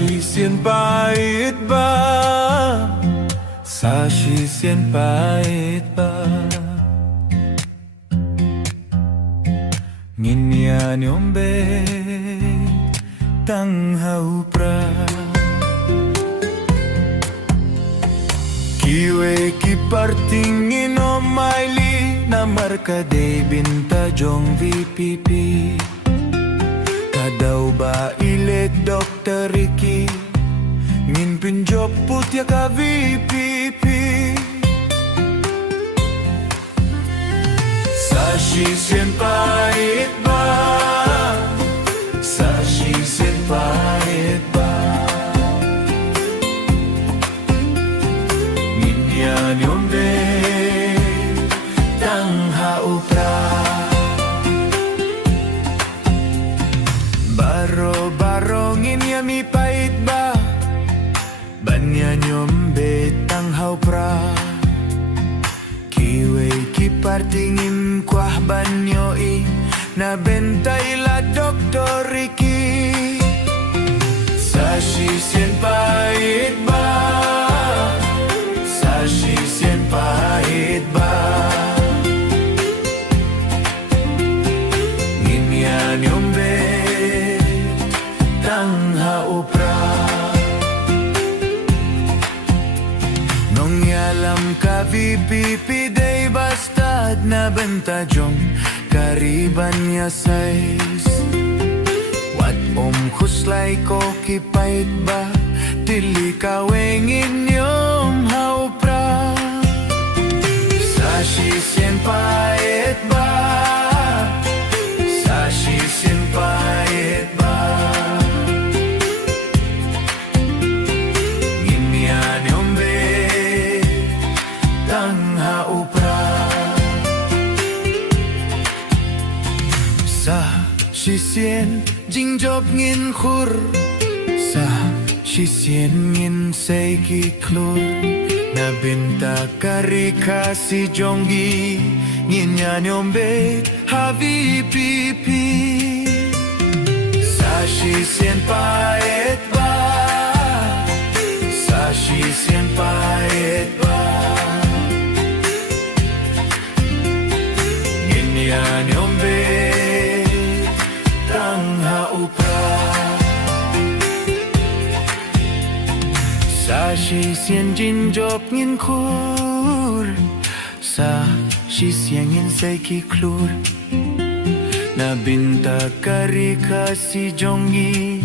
shisien pait ba? Sa shisien pait ba? Ngin yan yung tanghau Prah. Kiwe kipartingin o maili na marka de binta jong VPP. Kadaw ba ilet Dr. Ricky ngin pinjop putya ka VPP. Sa shisien pait ba? Sa shisien pait ba? Ngin yan yung tanghau Prah. Baro ngin yami pait ba? Banyan yung tanghau Prah. Kiwe kipartingin kwah banyo na bentay la Dr. Ricky. Sa shisien pait ba? Sa shisien pait ba? Ngin yan yung tanghau Prah. Nung yalam ka VPP day bastad na benta jong kariban niya size. Wat huslay ko kipait ba? Dili ka wengin yung hau Prah. Sa shisien pait ba? Sa shisien pait ba? Ngin yan yung tanghau Prah. Sa shisien jingjop ngin khur. Sa shisien ngin say kiklur. Nabinta karika si jonggi ngin yan yung ha VPP. Sa shisien pait ba? Sa shisien pait ba? Ngin yan yung tanghau Prah. Sa shisien jinjop ngin khur. Sa shisien ngin say kiklur. Nabinta karika si jonggi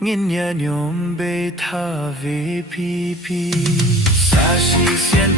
ngin yan yung ha VPP. Sa shisien